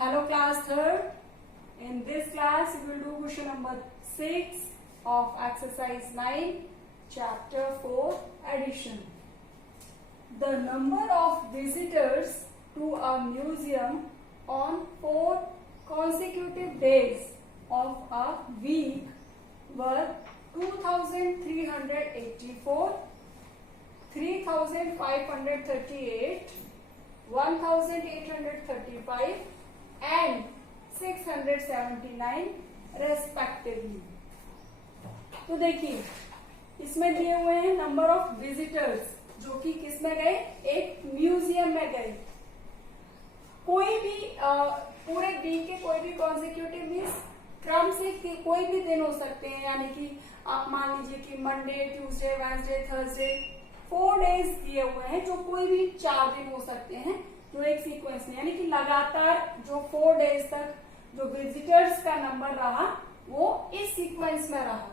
Hello class 3rd. In this class we will do question number 6 of exercise 9 chapter 4 addition. The number of visitors to a museum on 4 consecutive days of a week were 2384, 3538, 1835 and 679 respectively. तो देखिए इसमें दिए हुए हैं number of visitors जो कि किस में गए, एक म्यूजियम में गए। कोई भी पूरे वीक के कोई भी कॉन्सिक्यूटिव मीन्स क्रम से कोई भी दिन हो सकते हैं, यानी कि आप मान लीजिए कि Monday, Tuesday, Wednesday, Thursday 4 days दिए हुए हैं जो कोई भी 4 दिन हो सकते हैं जो एक सीक्वेंस में, यानी कि लगातार जो 4 डेज तक जो विजिटर्स का नंबर रहा वो इस सीक्वेंस में रहा,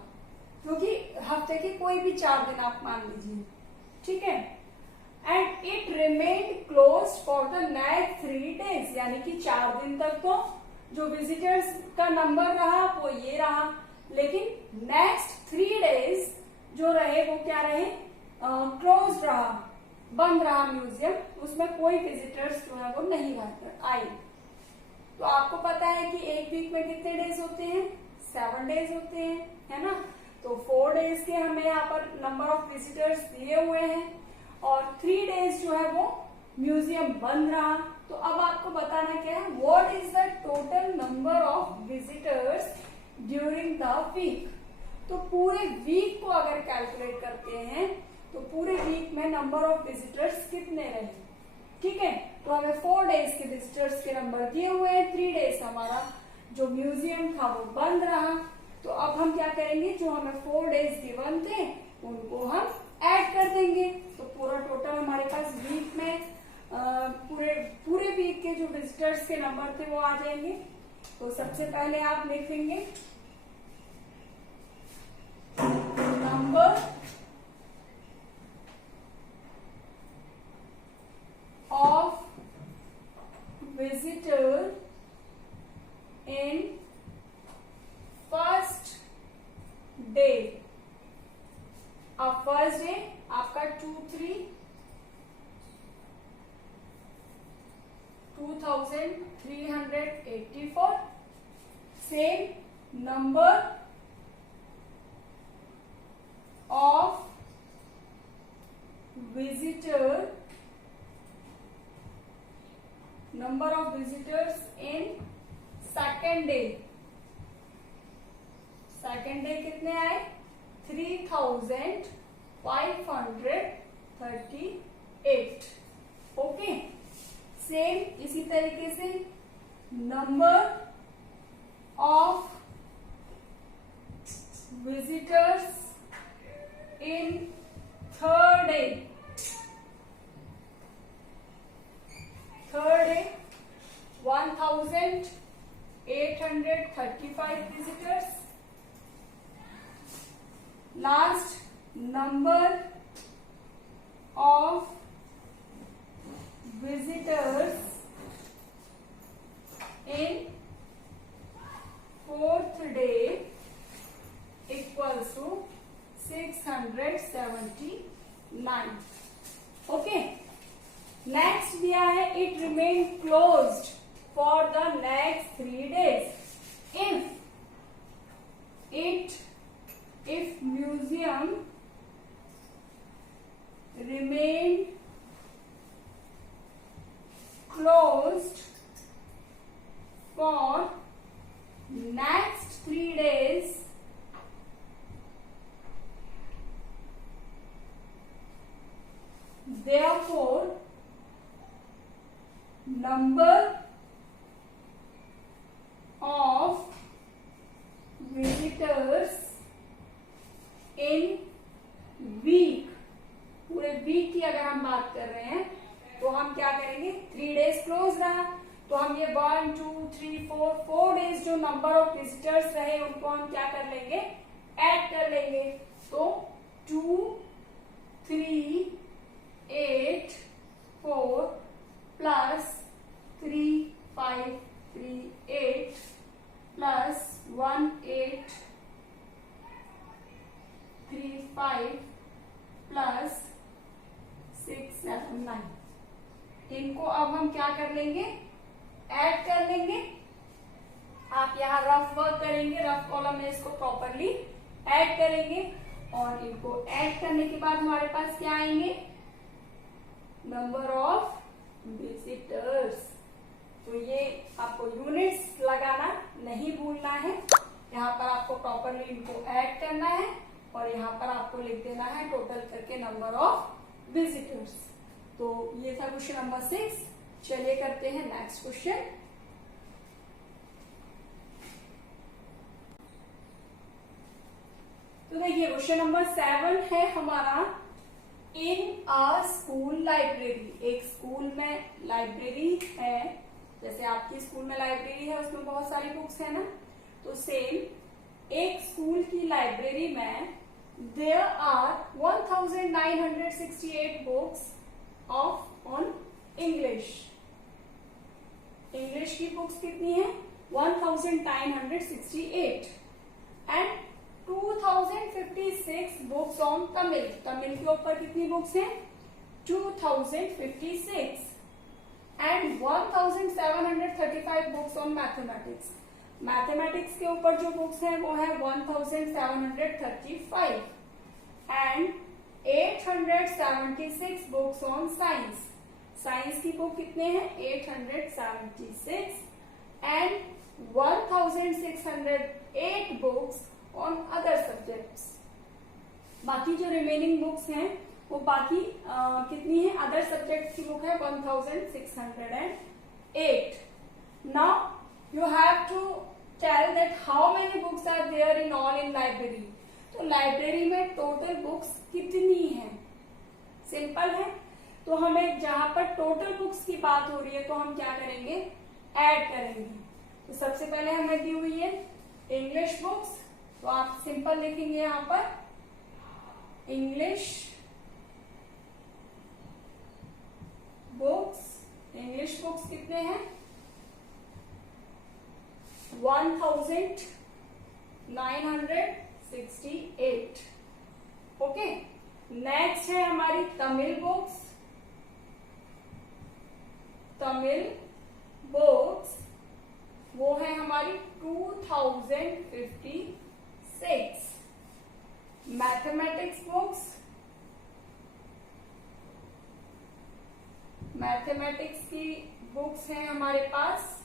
क्योंकि हफ्ते के कोई भी 4 दिन आप मान लीजिए, ठीक है। And it remained close for the next 3 days, यानी कि 4 दिन तक तो जो विजिटर्स का नंबर रहा वो ये रहा, लेकिन नेक्स्ट 3 डेज जो रहे वो क्या रहे, क्लोज रहा, बंद रहा म्यूजियम, उसमें कोई विजिटर्स जो है वो नहीं आए। तो आपको पता है कि एक वीक में कितने डेज होते हैं, 7 डेज होते हैं, है ना। तो 4 डेज के हमें यहाँ पर नंबर ऑफ विजिटर्स दिए हुए हैं और 3 डेज जो है वो म्यूजियम बंद रहा। तो अब आपको बताना क्या है, what is the total number of visitors during the week. तो पूरे वीक को अगर कैलकुलेट करते हैं तो पूरे वीक में नंबर ऑफ विजिटर्स कितने रहे, ठीक है। तो हमें 4 डेज के विजिटर्स के नंबर दिए हुए हैं, 3 डेज हमारा जो म्यूजियम था वो बंद रहा। तो अब हम क्या करेंगे, जो हमें 4 डेज गिवन थे उनको हम ऐड कर देंगे। तो पूरा टोटल हमारे पास वीक में पूरे वीक के जो विजिटर्स के नंबर थे वो आ जाएंगे। तो सबसे पहले आप लिखेंगे number of visitor in first day। अब फर्स्ट डे आपका 2384, same number of visitor number of visitors in second day. Second day कितने आए, 3538। ओके, सेम इसी तरीके से number of visitors in third day. Third day 1835 visitors। Last number of visitors in fourth day equals to 679। Okay, next दिया है it remain closed for the next 3 days if museum remain closed for next 3 days therefore number of visitors in week, पूरे week की अगर हम बात कर रहे हैं तो हम क्या करेंगे, 3 डेज क्लोज रहा तो हम ये 1 2 3 4 डेज जो नंबर ऑफ विजिटर्स रहे उनको हम क्या कर लेंगे, ऐड कर लेंगे। तो 2 3 8 4 प्लस 3 5 3 इनको अब हम क्या कर लेंगे, ऐड कर लेंगे। आप यहाँ रफ वर्क करेंगे, रफ कॉलम में इसको प्रॉपरली ऐड करेंगे और इनको ऐड करने के बाद हमारे पास क्या आएंगे, नंबर ऑफ विजिटर्स। तो ये आपको यूनिट्स लगाना नहीं भूलना है, यहाँ पर आपको प्रॉपरली इनको ऐड करना है और यहाँ पर आपको लिख देना है टोटल करके नंबर ऑफ विजिटर्स। तो ये था क्वेश्चन नंबर 6। चलिए करते हैं नेक्स्ट क्वेश्चन। तो देखिए क्वेश्चन नंबर 7 है हमारा, इन अ स्कूल लाइब्रेरी। एक स्कूल में लाइब्रेरी है, जैसे आपकी स्कूल में लाइब्रेरी है उसमें बहुत सारी बुक्स है ना, तो सेम एक स्कूल की लाइब्रेरी में there are 1968 books of on English. English की बुक्स कितनी है, 1968 and 2056 books on Tamil. Tamil के ऊपर कितनी बुक्स हैं, 2056 and 1735 books on mathematics. Mathematics के ऊपर जो बुक्स हैं वो है 1735 and 876 books on science. Science की बुक कितने हैं, 876 and 1608 books on other subjects. बाकी जो रिमेनिंग बुक्स हैं वो बाकी कितनी है, अदर सब्जेक्ट की बुक है 1608। Now you have to tell that how many books are there in all in library। तो लाइब्रेरी में टोटल बुक्स कितनी है, सिंपल है। तो हमें जहां पर टोटल बुक्स की बात हो रही है तो हम क्या करेंगे, ऐड करेंगे। तो सबसे पहले हमें दी हुई है इंग्लिश बुक्स, तो आप सिंपल लिखेंगे यहां पर इंग्लिश बुक्स। इंग्लिश बुक्स कितने हैं, 1968। ओके, नेक्स्ट है हमारी तमिल बुक्स। तमिल बुक्स वो है हमारी 2056। मैथमेटिक्स बुक्स, मैथमेटिक्स की बुक्स हैं हमारे पास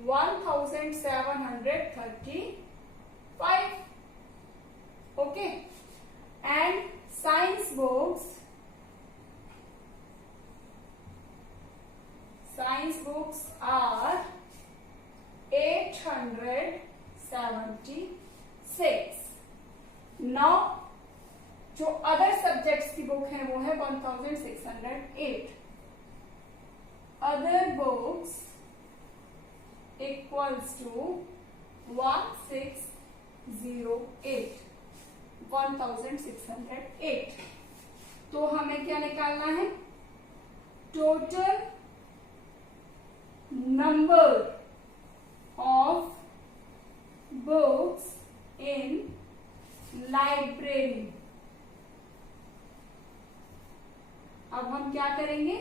1735। Okay, and science books, science books are 876। Now जो अदर सब्जेक्ट्स की बुक है वो है 1608। Other books equals to 1608। तो हमें क्या निकालना है, total number of books in library. अब हम क्या करेंगे,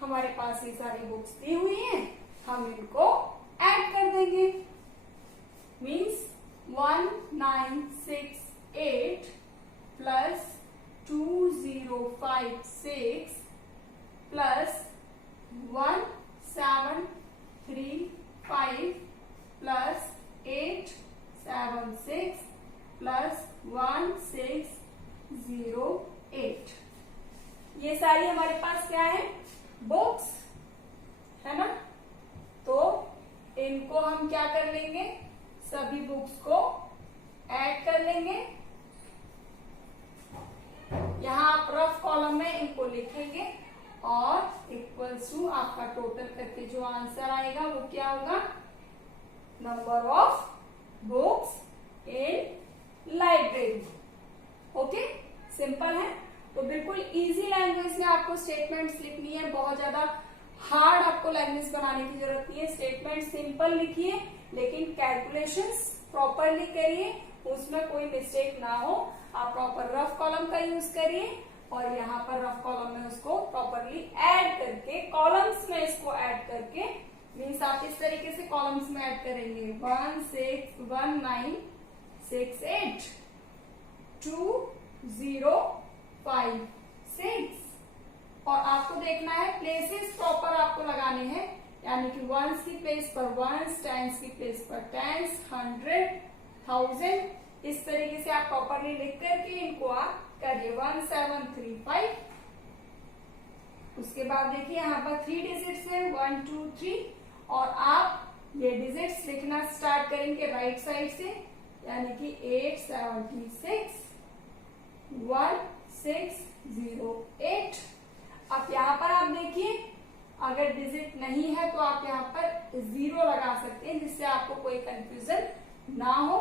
हमारे पास ये सारी बुक्स दी हुई हैं, हम इनको ऐड कर देंगे। Means 1968 plus 2056 plus 1735 plus 876 plus 1608। ये सारी हमारे पास क्या है, बुक्स है ना। तो इनको हम क्या कर लेंगे, सभी बुक्स को ऐड कर लेंगे। यहां आप रफ कॉलम में इनको लिखेंगे और इक्वल्स टू आपका टोटल करके जो आंसर आएगा वो क्या होगा, number of books in library. Okay, simple है। तो बिल्कुल इजी लैंग्वेज में आपको स्टेटमेंट्स लिखनी है, बहुत ज्यादा हार्ड आपको लैंग्वेज बनाने की जरूरत नहीं है। स्टेटमेंट सिंपल लिखिए लेकिन कैलकुलेशंस प्रॉपरली करिए, उसमें कोई मिस्टेक ना हो। आप प्रॉपर रफ कॉलम का यूज करिए और यहाँ पर रफ कॉलम में उसको प्रॉपरली ऐड करके, कॉलम्स में इसको ऐड करके, मीन्स आप इस तरीके से कॉलम्स में ऐड करेंगे 1 6 1 9 6 8 2 0 5 6, और आपको देखना है प्लेसेस प्रॉपर आपको लगाने हैं, यानी कि वंस की प्लेस पर वंस, टेंस की प्लेस पर टेंस, 100 1000, इस तरीके से आप प्रॉपरली लिख करके इनको आप करिए 1735। उसके बाद देखिए यहाँ पर 3 डिजिट्स है 1 2 3, और आप ये डिजिट्स लिखना स्टार्ट करेंगे राइट साइड से, यानी कि 876 1608। अब यहाँ पर आप देखिए अगर डिजिट नहीं है तो आप यहाँ पर 0 लगा सकते हैं, जिससे आपको कोई कंफ्यूजन ना हो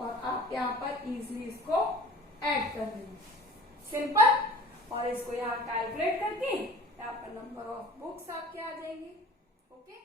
और आप यहाँ पर इजीली इसको ऐड कर देंगे, सिंपल। और इसको यहाँ कैलकुलेट करके यहाँ पर नंबर ऑफ बुक्स आपके आ जाएंगे। ओके।